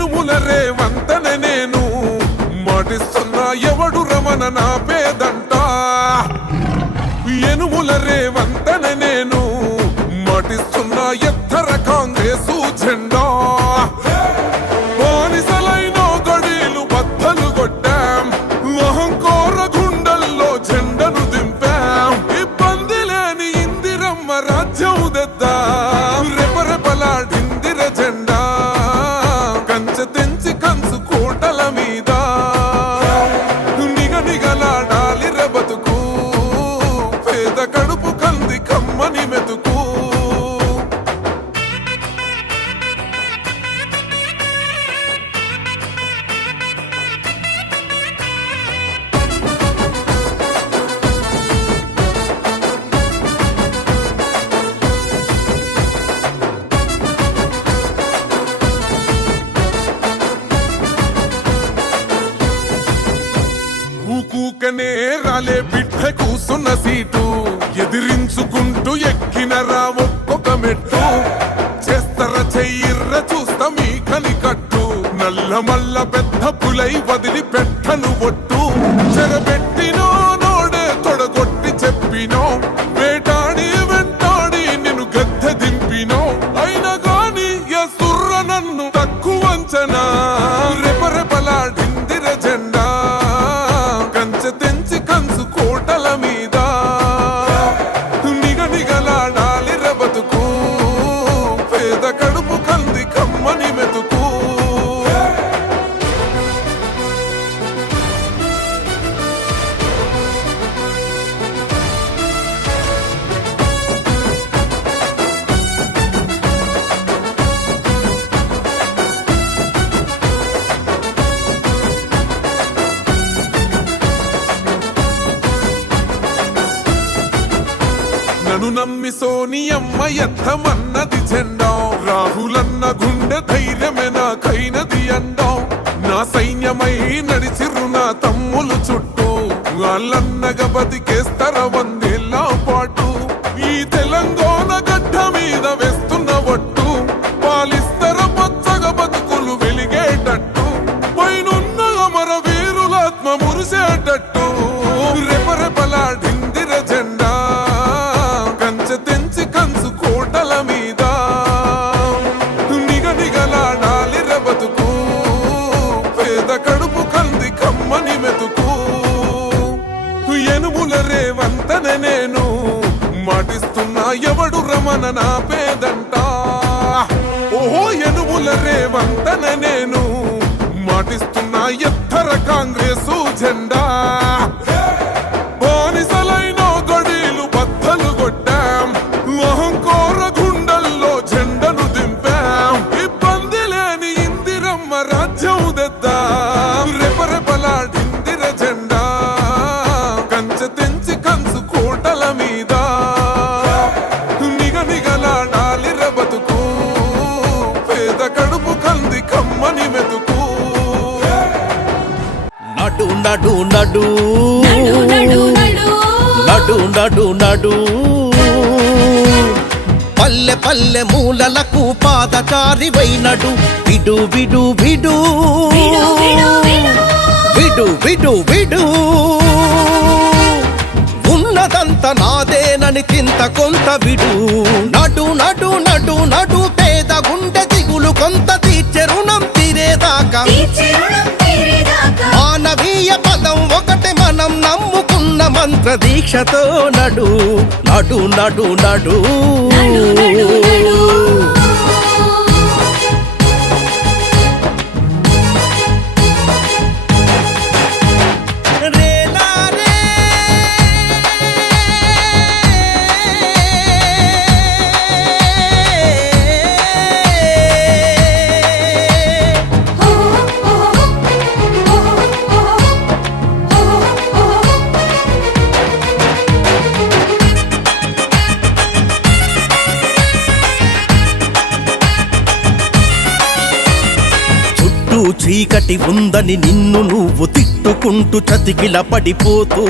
ఎనుముల రేవంతనే నేను మాటిస్తున్నా ఎవడు రమణ నా పేదంట ఎనుముల రేవంతనే నేను మాటిస్తున్నా ఎత్తర కాంగ్రెసు జెండా బానిసలైన గడీలు బద్దలు కొట్టాం అహంకార గుండెల్లో జెండను దింపాం ఇబ్బంది లేని ఇందిరమ్మ రాజ్యం తెద్దాం రెపరెపలాడిందిర జెండా కంచె తెంచి కంచు కోటల మీద నిగనిగలాడాలి బతుకు పేద కడుపు కంది కమ్మని మెతుకు కూకనే రాలే బిడ్డ కూసున్న సీటు ఎదిరించుకుంటూ ఎక్కినరా ఒక్కొక్క మెట్టు చేస్తర చెయ్యిర్ర చూస్తా మీ కని కట్టు నల్ల మల్ల పెద్ద పులై వదిలి పెట్టను ఒట్టు చెరబెట్టినో నోడే తొడగొట్టి చెప్పినో వేటాడి వెంటాడి నిన్ను గద్దె దింపినో అయినా గాని ఎసుర్ర నన్ను తక్కువ అంచనా రెపరెపలాడిందిర జెండా కంచె తెంచి కంచు కోటల మీద నిగనిగలాడాలి బతుకు పేద కడుపు కంది కమ్మని మెతుకు నన్ను నమ్మి సోనియమ్మ ఎత్తమన్నది జెండా రాహులన్న గుండె ధైర్యమే నాకైనది అండా నా సైన్యమై నడిచిర్రు నా తమ్ములు చుట్టూ వాళ్ళన్నగా బతికేస్తర వందేళ్ళ పాటు ఈ తెలంగాణ గడ్డ మీద వేస్తున్న ఒట్టు పాలిస్తర పచ్చగా బతుకులు వెలిగేటట్టు పైనున్న అమర వీరులాత్మ మురిసేటట్టు రెపరెపలాడిందిర జెండా తెంచి కంచు కోటల మీద నిగనిగలాడాలి బతుకు పేద కడుపు కంది కమ్మని మెతుకు ఎనుముల రేవంతనే నేను మాటిస్తున్నా ఎవడు రమణ నా పేదంట ఓహో ఎనుముల రేవంతనే నేను మాటిస్తున్నా ఎత్తర కాంగ్రెసు జెండా బానిసలైన గడీలు బద్దలు కొట్టాం అహంకార గుండెల్లో జెండను దింపాం ఇబ్బంది లేని ఇందిరమ్మ రాజ్యం తెద్దాం రెపరెపలాడిందిర జెండా కంచె తెంచి కంచు కోటల మీద నిగనిగలాడాలి బతుకు పేద కడుపు కంది కమ్మని మెతుకు నడు నడు నడు నడు నడు నడు పల్లె పల్లె మూలలకు పాదచారి వైనడు విడు విడు విడు విడు విడు విడు ఉన్నదంత నాదేనని చింత కొంత విడు నడు నడు నడు నడు పేద గుండె దిగులు కొంత తీర్చె రుణం తీరేదాకా మానవీయ పదం ఒకటి మనం నమ్ముకున్న మంత్ర దీక్షతో నడు నడు నడు నడు చీకటి ఉందని నిన్ను నువ్వు తిట్టుకుంటూ చతికిల పడిపోతూ